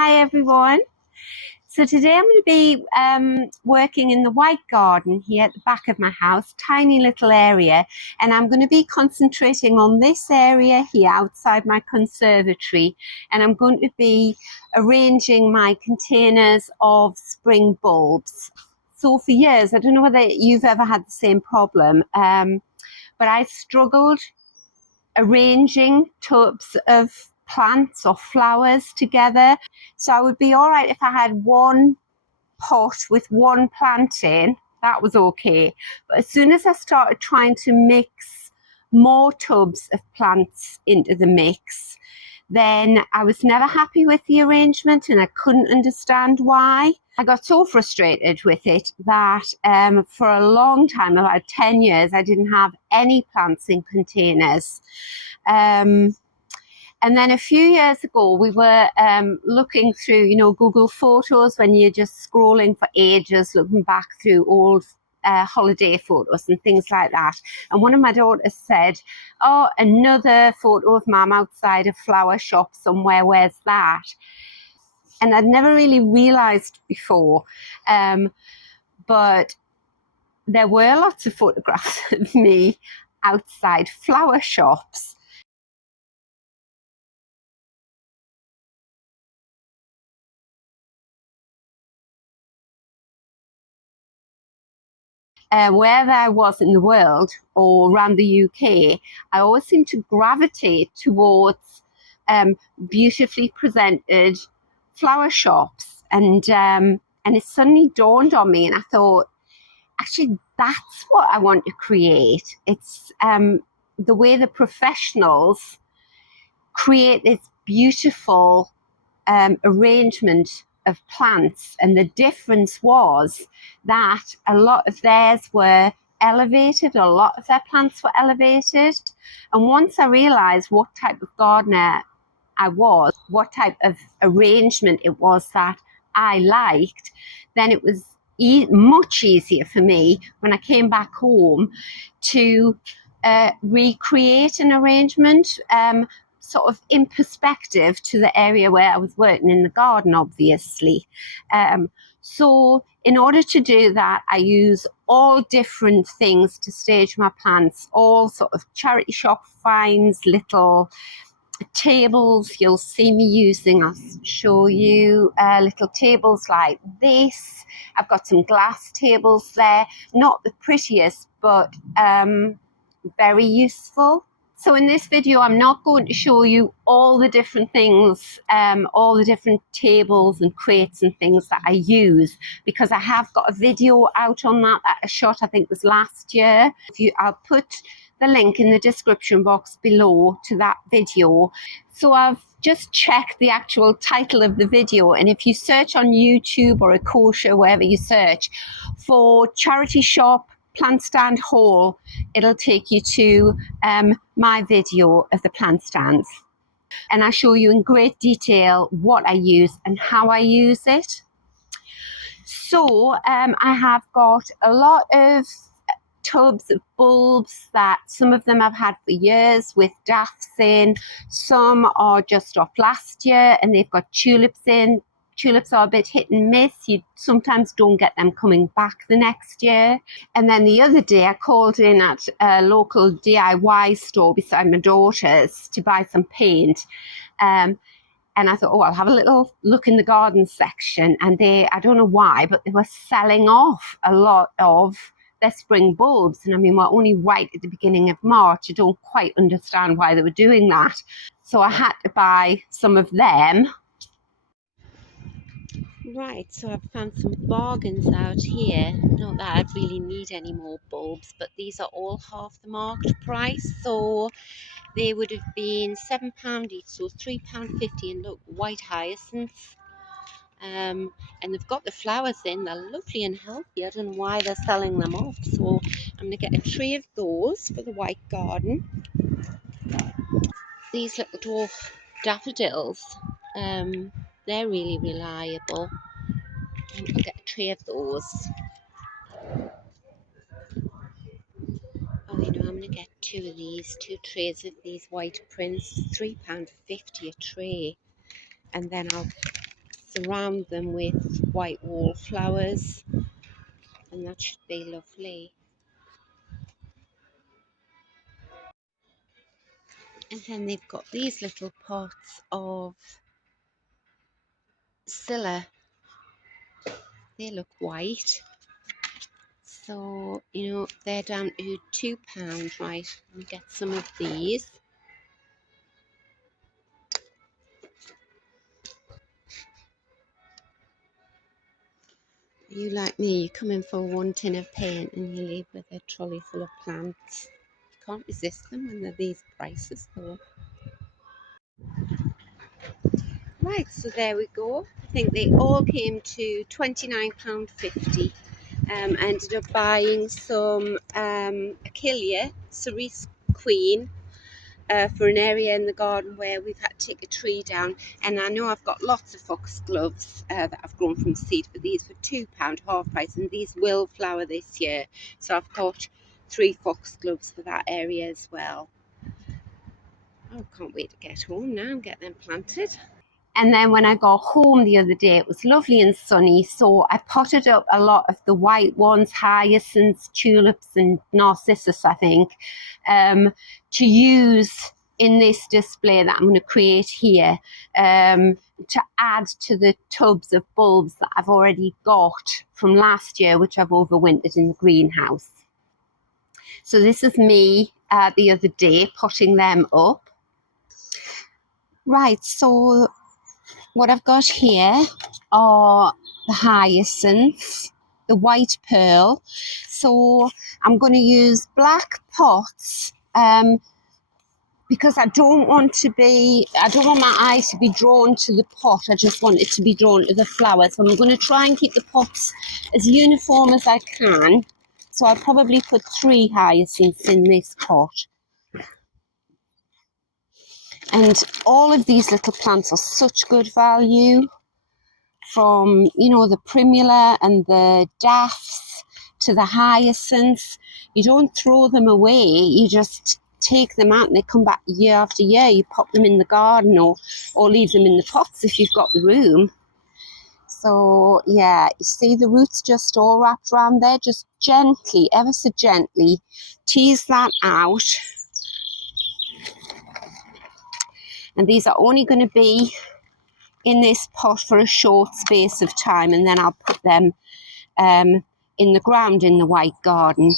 Hi everyone. So today I'm going to be working in the white garden here at the back of my house, tiny little area, and I'm going to be concentrating on this area here outside my conservatory, and I'm going to be arranging my containers of spring bulbs. So for years, I don't know whether you've ever had the same problem, but I struggled arranging tubs of plants or flowers together. So I would be all right if I had one pot with one plant in, that was okay. But as soon as I started trying to mix more tubs of plants into the mix, then I was never happy with the arrangement and I couldn't understand why. I got so frustrated with it that for a long time, about 10 years, I didn't have any plants in containers. And then a few years ago, we were looking through, Google Photos when you're just scrolling for ages, looking back through old holiday photos and things like that. And one of my daughters said, "Oh, another photo of Mum outside a flower shop somewhere. Where's that?" And I'd never really realised before, but there were lots of photographs of me outside flower shops. Wherever I was in the world or around the UK, I always seemed to gravitate towards beautifully presented flower shops, and it suddenly dawned on me, and I thought, actually, that's what I want to create. It's the way the professionals create this beautiful arrangement of plants, and the difference was that a lot of theirs were elevated, a lot of their plants were elevated. And once I realized what type of gardener I was, what type of arrangement it was that I liked, then it was much easier for me when I came back home to recreate an arrangement sort of in perspective to the area where I was working in the garden, obviously. So in order to do that, I use all different things to stage my plants, all sort of charity shop finds, little tables. You'll see me using, I'll show you little tables like this. I've got some glass tables there, not the prettiest, but very useful. So in this video, I'm not going to show you all the different things, all the different tables and crates and things that I use, because I have got a video out on that I shot, I think it was last year. I'll put the link in the description box below to that video. So I've just checked the actual title of the video, and if you search on YouTube or Ecosia, wherever you search, for charity shop plant stand haul, it'll take you to my video of the plant stands, and I show you in great detail what I use and how I use it. So I have got a lot of tubs of bulbs that some of them I've had for years with daffs in, some are just off last year and they've got tulips in. Tulips are a bit hit and miss. You sometimes don't get them coming back the next year. And then the other day I called in at a local DIY store beside my daughter's to buy some paint. And I thought, oh, I'll have a little look in the garden section. And I don't know why, but they were selling off a lot of their spring bulbs. And I mean, we're only right at the beginning of March. I don't quite understand why they were doing that. So I had to buy some of them. Right, so I've found some bargains out here. Not that I'd really need any more bulbs, but these are all half the marked price. So they would have been £7 each, so £3.50. And look, white hyacinths. And they've got the flowers in. They're lovely and healthy. I don't know why they're selling them off. So I'm going to get a tray of those for the white garden. These little dwarf daffodils, they're really reliable. I'll get a tray of those. Oh, I'm going to get two trays of these white prints, £3.50 a tray. And then I'll surround them with white wallflowers, and that should be lovely. And then they've got these little pots of scilla. They look white. So, you know, they're down to £2, right? We'll get some of these. You like me, you come in for one tin of paint and you leave with a trolley full of plants. You can't resist them when they're these prices though. Right, so there we go. I think they all came to £29.50. I ended up buying some Achillea, cerise queen, for an area in the garden where we've had to take a tree down. And I know I've got lots of foxgloves that I've grown from seed, but these were £2 half price, and these will flower this year. So I've got 3 foxgloves for that area as well. Oh, can't wait to get home now and get them planted. And then when I got home the other day, it was lovely and sunny, so I potted up a lot of the white ones, hyacinths, tulips and narcissus, I think, to use in this display that I'm going to create here, to add to the tubs of bulbs that I've already got from last year, which I've overwintered in the greenhouse. So this is me the other day potting them up. Right, so what I've got here are the hyacinths, the white pearl. So I'm going to use black pots because I don't want my eye to be drawn to the pot. I just want it to be drawn to the flower. So I'm going to try and keep the pots as uniform as I can. So I'll probably put 3 hyacinths in this pot. And all of these little plants are such good value, from, you know, the primula and the daffs to the hyacinths. You don't throw them away, you just take them out and they come back year after year. You pop them in the garden or leave them in the pots if you've got the room. So yeah, you see the roots just all wrapped around there. Just gently, ever so gently, tease that out. And these are only going to be in this pot for a short space of time, and then I'll put them in the ground in the white garden.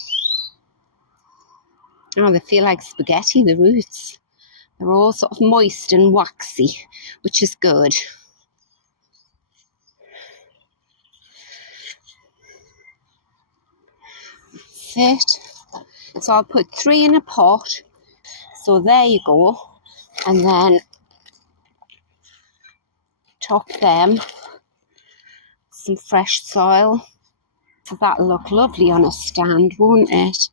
Oh, they feel like spaghetti, the roots. They're all sort of moist and waxy, which is good. That's it. So I'll put 3 in a pot. So there you go. And then top them some fresh soil. So that'll look lovely on a stand, won't it?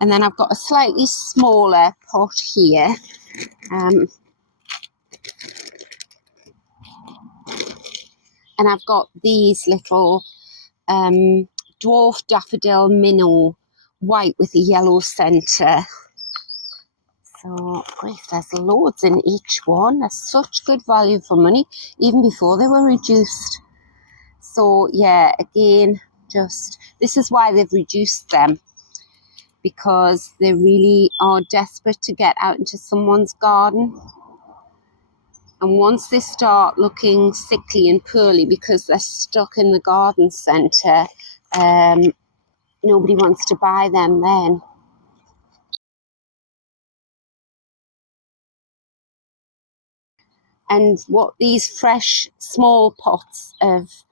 And then I've got a slightly smaller pot here. And I've got these little dwarf daffodil minnow, white with a yellow centre. So there's loads in each one. There's such good value for money, even before they were reduced. So yeah, again, this is why they've reduced them, because they really are desperate to get out into someone's garden. And once they start looking sickly and poorly because they're stuck in the garden centre, nobody wants to buy them then. And what these fresh small pots of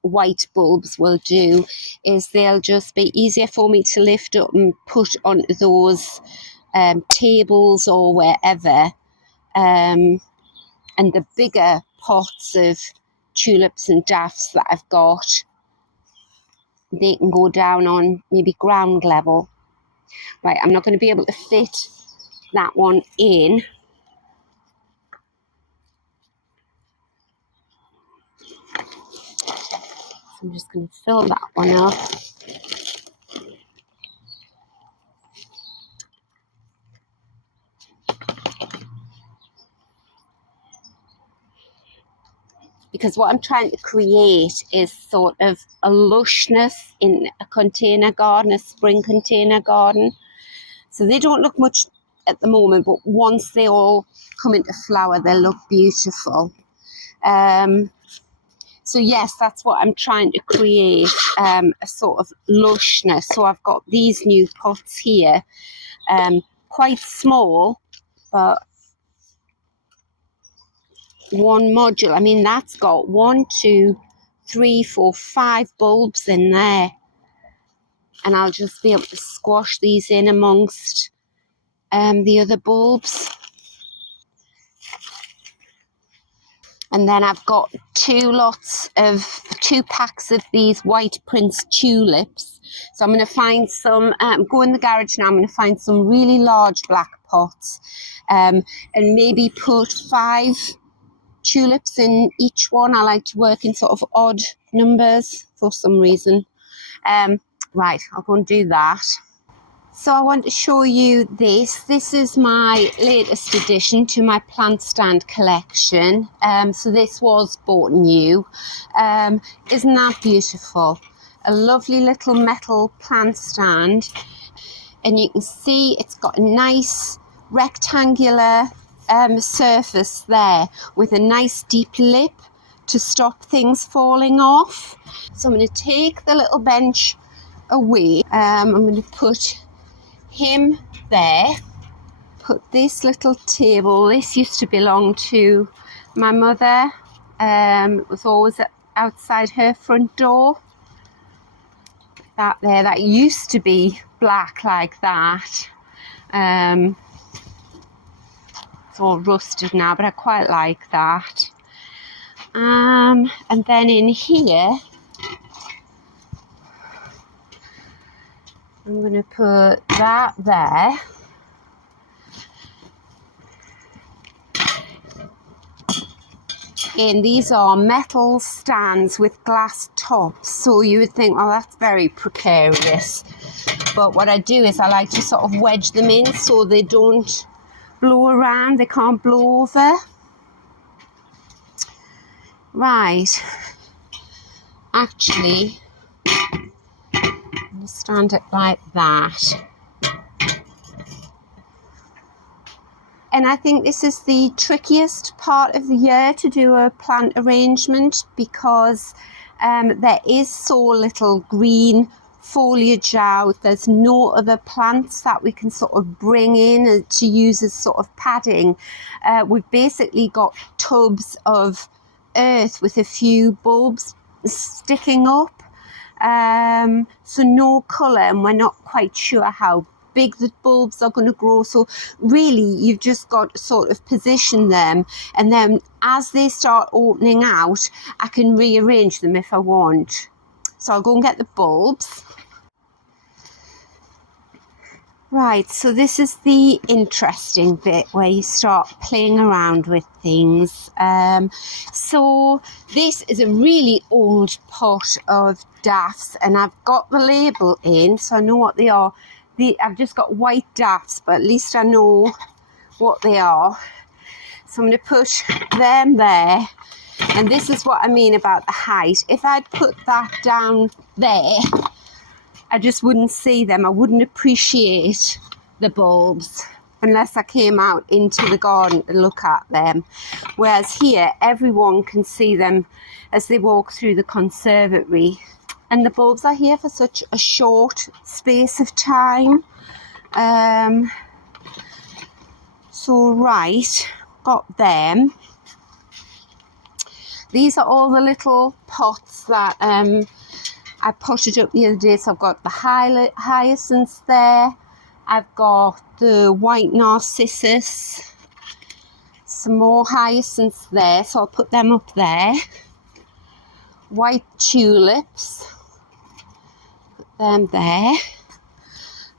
white bulbs will do is they'll just be easier for me to lift up and put onto those tables or wherever. And the bigger pots of tulips and daffs that I've got, they can go down on maybe ground level. Right, I'm not going to be able to fit that one in. I'm just going to fill that one up. because what I'm trying to create is sort of a lushness in a container garden, a spring container garden. So they don't look much at the moment, but once they all come into flower, they'll look beautiful. So yes, that's what I'm trying to create, a sort of lushness. So I've got these new pots here, quite small, but one module. I mean, that's got 1, 2, 3, 4, 5 bulbs in there. And I'll just be able to squash these in amongst the other bulbs. And then I've got 2 packs of these white Prince tulips. So I'm going to find some, go in the garage now, I'm going to find some really large black pots, and maybe put 5 tulips in each one. I like to work in sort of odd numbers for some reason. Right, I'll go and do that. So I want to show you this. This is my latest addition to my plant stand collection. So this was bought new. Isn't that beautiful? A lovely little metal plant stand. And you can see it's got a nice rectangular surface there with a nice deep lip to stop things falling off. So I'm going to take the little bench away. I'm going to put him there, put this little table. This used to belong to my mother. It was always outside her front door. That there, that used to be black like that. It's all rusted now, but I quite like that. And then in here, I'm going to put that there. And these are metal stands with glass tops. So you would think, oh, that's very precarious. But what I do is I like to sort of wedge them in so they don't blow around. They can't blow over. Right. Actually, I'll stand it like that. And I think this is the trickiest part of the year to do a plant arrangement, because there is so little green foliage out. There's no other plants that we can sort of bring in to use as sort of padding. We've basically got tubs of earth with a few bulbs sticking up. So no colour, and we're not quite sure how big the bulbs are going to grow. So really you've just got to sort of position them, and then as they start opening out, I can rearrange them if I want. So I'll go and get the bulbs. Right, so this is the interesting bit where you start playing around with things. So this is a really old pot of daffs, and I've got the label in, so I know what they are. I've just got white daffs, but at least I know what they are. So I'm going to put them there. And this is what I mean about the height. If I'd put that down there, I just wouldn't see them. I wouldn't appreciate the bulbs unless I came out into the garden to look at them. Whereas here, everyone can see them as they walk through the conservatory. And the bulbs are here for such a short space of time. So right, got them. These are all the little pots that I potted up the other day. So I've got the hyacinths there. I've got the white narcissus. Some more hyacinths there, so I'll put them up there. White tulips. Them there.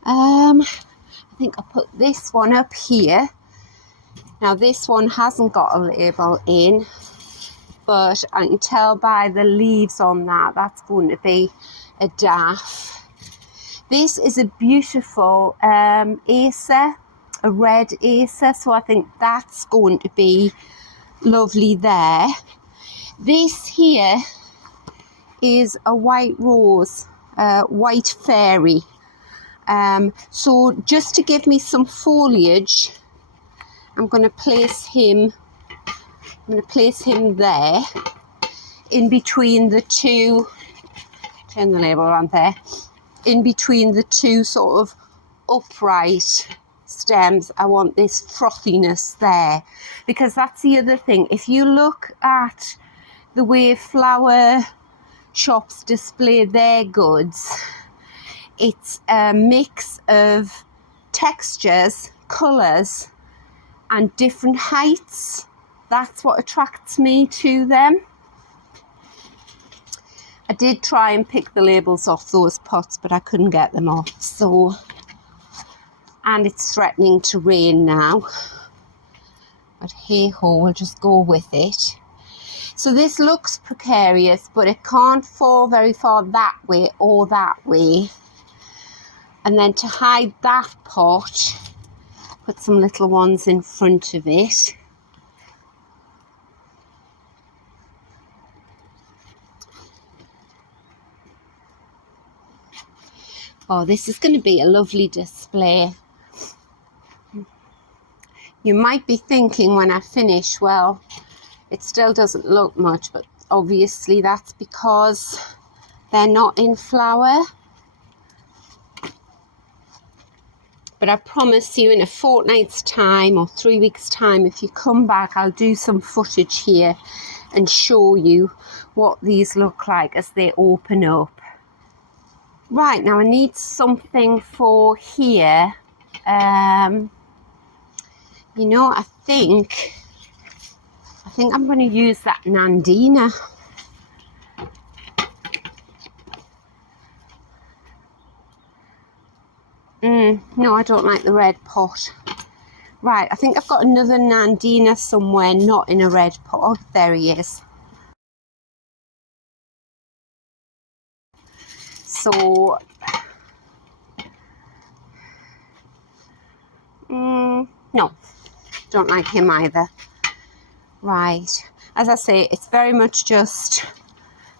I think I'll put this one up here. Now this one hasn't got a label in, but I can tell by the leaves on that that's going to be a daff. This is a beautiful acer, a red acer, so I think that's going to be lovely there. This here is a white rose, white fairy. So just to give me some foliage, I'm going to place him there in between the two, turn the label around there, in between the two sort of upright stems. I want this frothiness there, because that's the other thing. If you look at the way flower shops display their goods, it's a mix of textures, colours and different heights. That's what attracts me to them. I did try and pick the labels off those pots, but I couldn't get them off. So, and it's threatening to rain now, but hey ho, we'll just go with it. So this looks precarious, but it can't fall very far that way or that way. And then to hide that pot, put some little ones in front of it. Oh, this is going to be a lovely display. You might be thinking when I finish, well, it still doesn't look much, but obviously that's because they're not in flower. But I promise you, in a fortnight's time or 3 weeks' time, if you come back, I'll do some footage here and show you what these look like as they open up. Right, now I need something for here. You know, I think I'm going to use that Nandina. No, I don't like the red pot. Right, I think I've got another Nandina somewhere, not in a red pot. Oh, there he is. So, no, don't like him either. Right, as I say, it's very much just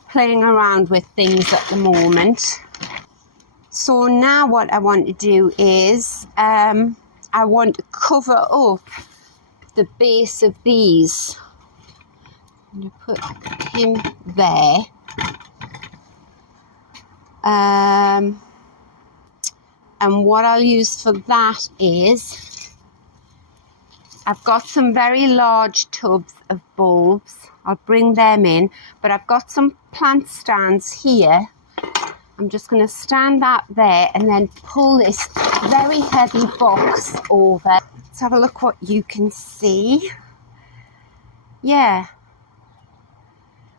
playing around with things at the moment. So now what I want to do is, I want to cover up the base of these. I'm going to put him there. And what I'll use for that is, I've got some very large tubs of bulbs. I'll bring them in, but I've got some plant stands here. I'm just going to stand that there and then pull this very heavy box over. Let's have a look what you can see. Yeah.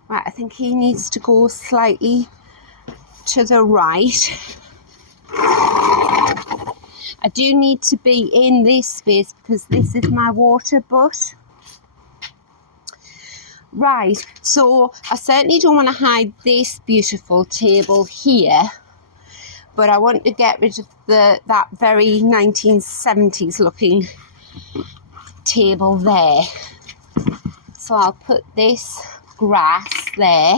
Right, I think he needs to go slightly to the right. I do need to be in this space because this is my water butt. Right, so I certainly don't want to hide this beautiful table here, but I want to get rid of that very 1970s looking table there. So I'll put this grass there.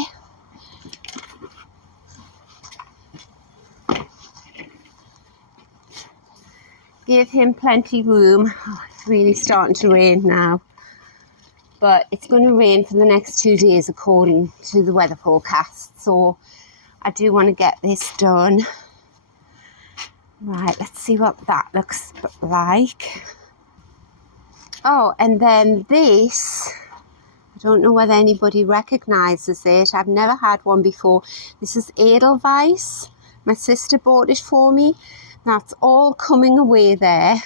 Give him plenty room. Oh, it's really starting to rain now. But it's going to rain for the next 2 days according to the weather forecast. So I do want to get this done. Right, let's see what that looks like. Oh, and then this, I don't know whether anybody recognises it. I've never had one before. This is Edelweiss. My sister bought it for me. That's all coming away there.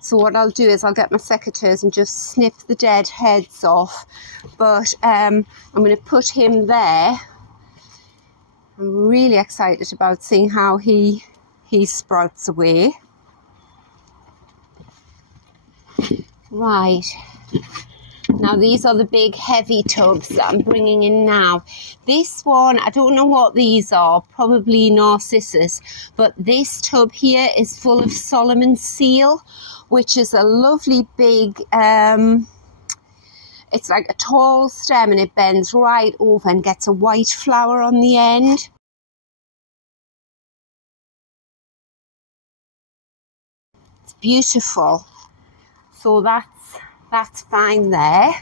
So what I'll do is I'll get my secateurs and just snip the dead heads off. But I'm going to put him there. I'm really excited about seeing how he sprouts away. Right. Now these are the big heavy tubs that I'm bringing in now. This one, I don't know what these are, probably narcissus, but this tub here is full of Solomon seal, which is a lovely big It's like a tall stem and it bends right over and gets a white flower on the end. It's beautiful. So that's fine there.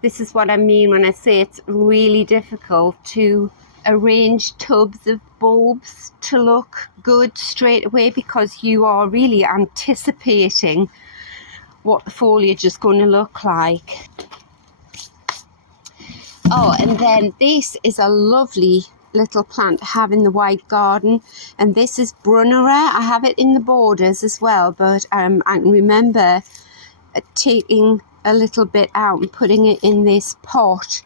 This is what I mean when I say it's really difficult to arrange tubs of bulbs to look good straight away, because you are really anticipating what the foliage is going to look like. Oh, and then this is a lovely little plant to have in the white garden, and this is Brunnera. I have it in the borders as well, but I can remember taking a little bit out and putting it in this pot.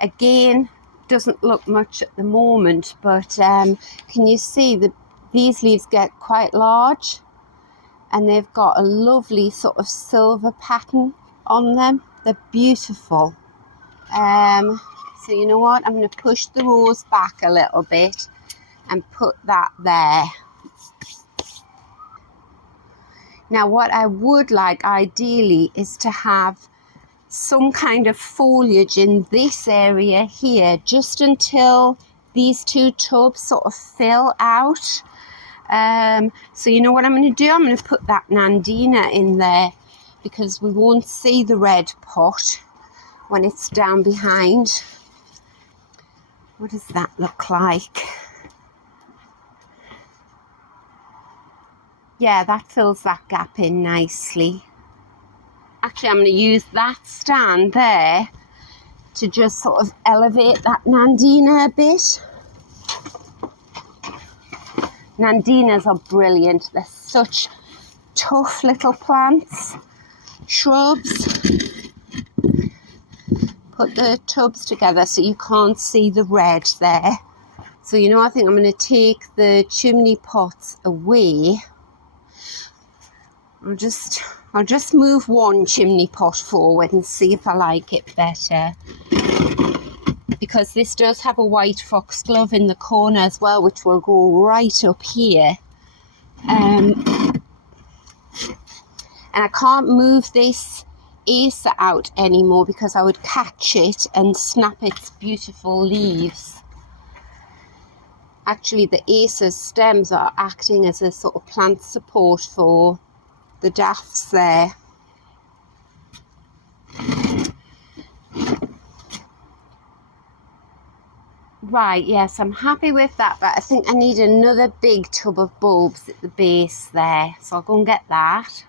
Again, doesn't look much at the moment, but can you see that these leaves get quite large and they've got a lovely sort of silver pattern on them. They're beautiful. So you know what, I'm going to push the rose back a little bit and put that there. Now what I would like ideally is to have some kind of foliage in this area here, just until these two tubs sort of fill out. So you know what I'm going to do? I'm going to put that Nandina in there, because we won't see the red pot when it's down behind. What does that look like? Yeah, that fills that gap in nicely. Actually, I'm going to use that stand there to just sort of elevate that Nandina a bit. Nandinas are brilliant. They're such tough little plants. Shrubs. Put the tubs together so you can't see the red there. So you know, I think I'm going to take the chimney pots away. I'll just move one chimney pot forward and see if I like it better, because this does have a white foxglove in the corner as well, which will go right up here. And I can't move this acer out anymore because I would catch it and snap its beautiful leaves. Actually, the acer's stems are acting as a sort of plant support for the dafts there. Right, yes, I'm happy with that, but I think I need another big tub of bulbs at the base there, so I'll go and get that.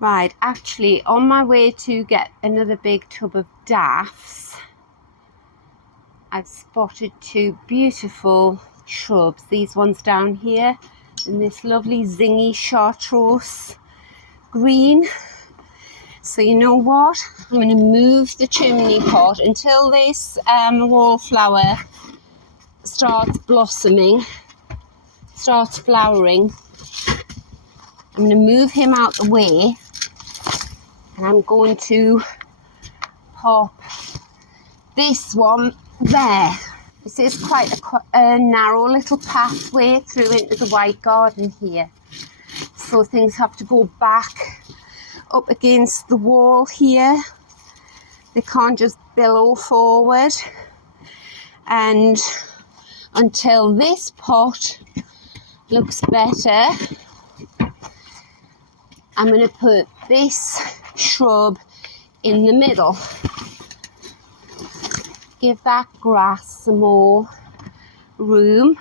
Right, actually, on my way to get another big tub of dafts, I've spotted two beautiful shrubs. These ones down here, and this lovely zingy chartreuse green. So you know what, I'm going to move the chimney pot until this wallflower starts blossoming, starts flowering. I'm going to move him out the way, and I'm going to pop this one there. This is quite a narrow little pathway through into the white garden here, so things have to go back up against the wall here. They can't just billow forward. And until this pot looks better, I'm going to put this shrub in the middle. Give that grass some more room.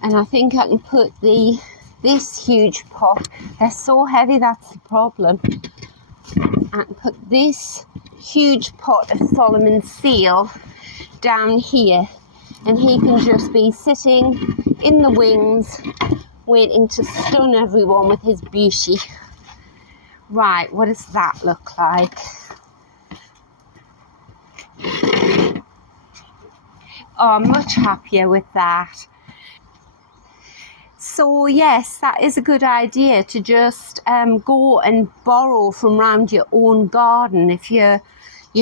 And I think I can put this huge pot, they're so heavy, that's the problem. I can put this huge pot of Solomon's seal down here, and he can just be sitting in the wings waiting to stun everyone with his beauty. Right, what does that look like? Oh, I'm much happier with that. So yes, that is a good idea to just go and borrow from around your own garden if you're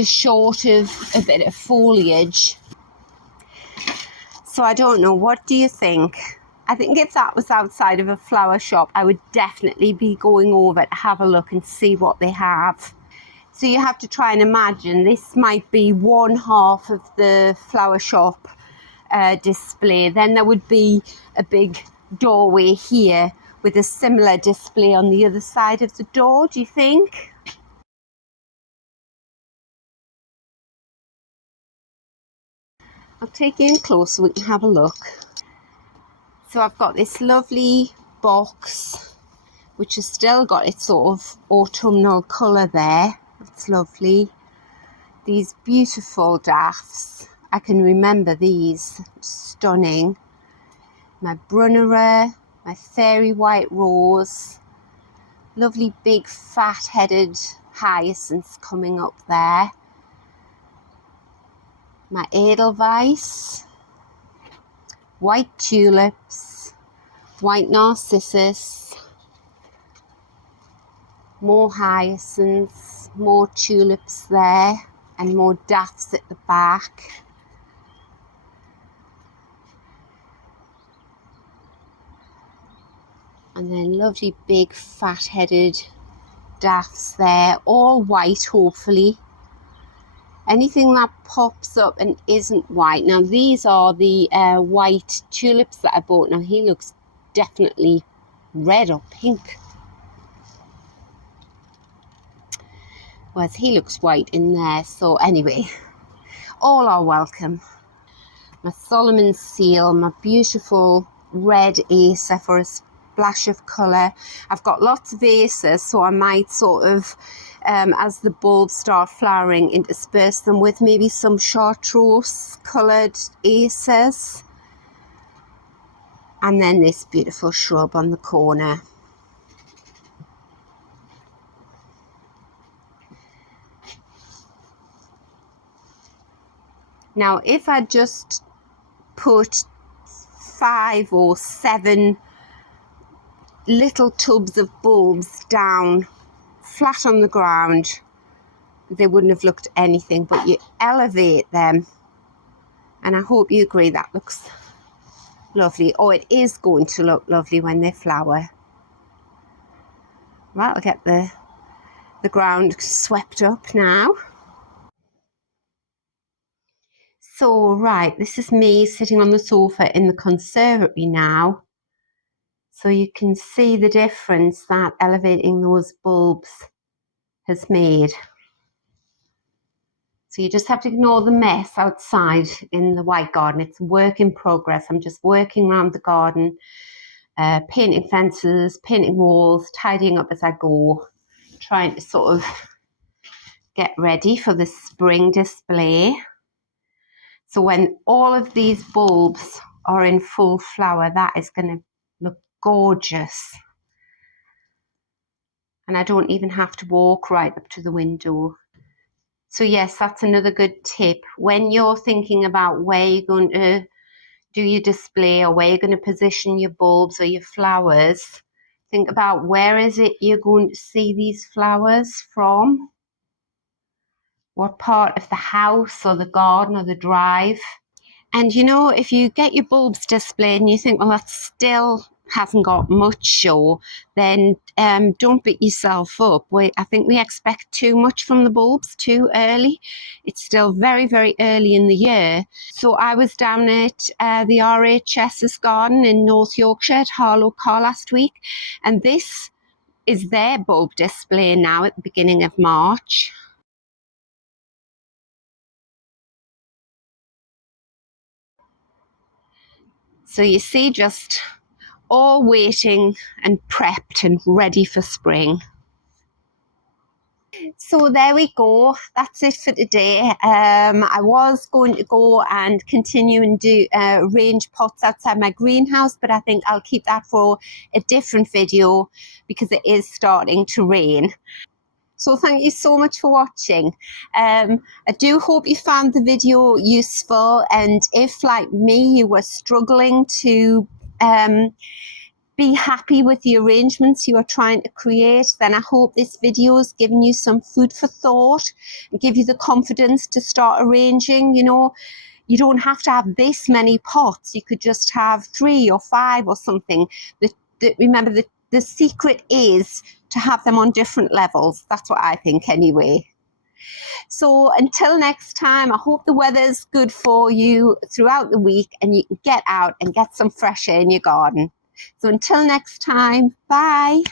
short of a bit of foliage. So I don't know, what do you think? I think if that was outside of a flower shop, I would definitely be going over to have a look and see what they have. So you have to try and imagine this might be one half of the flower shop display. Then there would be a big doorway here with a similar display on the other side of the door, do you think? I'll take you in close so we can have a look. So I've got this lovely box which has still got its sort of autumnal colour there. It's lovely. These beautiful daffs. I can remember these. Stunning. My Brunnera, my fairy white rose. Lovely big fat-headed hyacinths coming up there. My Edelweiss. White tulips. White narcissus. More hyacinths. More tulips there. And more daffs at the back. And then lovely big fat-headed daffs there, all white hopefully. Anything that pops up and isn't white. Now these are the white tulips that I bought. Now he looks definitely red or pink. Whereas he looks white in there. So anyway, all are welcome. My Solomon seal, my beautiful red acer for a splash of colour. I've got lots of aces, so I might sort of, as the bulbs start flowering, intersperse them with maybe some chartreuse coloured aces. And then this beautiful shrub on the corner. Now, if I just put 5 or 7 little tubs of bulbs down flat on the ground, they wouldn't have looked anything, but you elevate them and I hope you agree that looks lovely. Oh, it is going to look lovely when they flower. Right, I'll get the ground swept up now. So right, this is me sitting on the sofa in the conservatory now. So you can see the difference that elevating those bulbs has made. So you just have to ignore the mess outside in the white garden. It's a work in progress. I'm just working around the garden, painting fences, painting walls, tidying up as I go, trying to sort of get ready for the spring display. So when all of these bulbs are in full flower, that is going to look gorgeous. And I don't even have to walk right up to the window. So yes, that's another good tip. When you're thinking about where you're going to do your display or where you're going to position your bulbs or your flowers, think about where is it you're going to see these flowers from? What part of the house or the garden or the drive? And you know, if you get your bulbs displayed and you think, well, that still hasn't got much show, then don't beat yourself up. I think we expect too much from the bulbs too early. It's still very, very early in the year. So I was down at the RHS's garden in North Yorkshire at Harlow Car last week, and this is their bulb display now at the beginning of March. So you see, just all waiting and prepped and ready for spring. So there we go. That's it for today. I was going to go and continue and do arrange pots outside my greenhouse, but I think I'll keep that for a different video because it is starting to rain. So thank you so much for watching. I do hope you found the video useful, and if like me you were struggling to be happy with the arrangements you are trying to create, then I hope this video has given you some food for thought and give you the confidence to start arranging. You know, you don't have to have this many pots. You could just have 3 or 5 or something. Remember, the secret is to have them on different levels. That's what I think anyway. So until next time, I hope the weather's good for you throughout the week and you can get out and get some fresh air in your garden. So until next time, bye.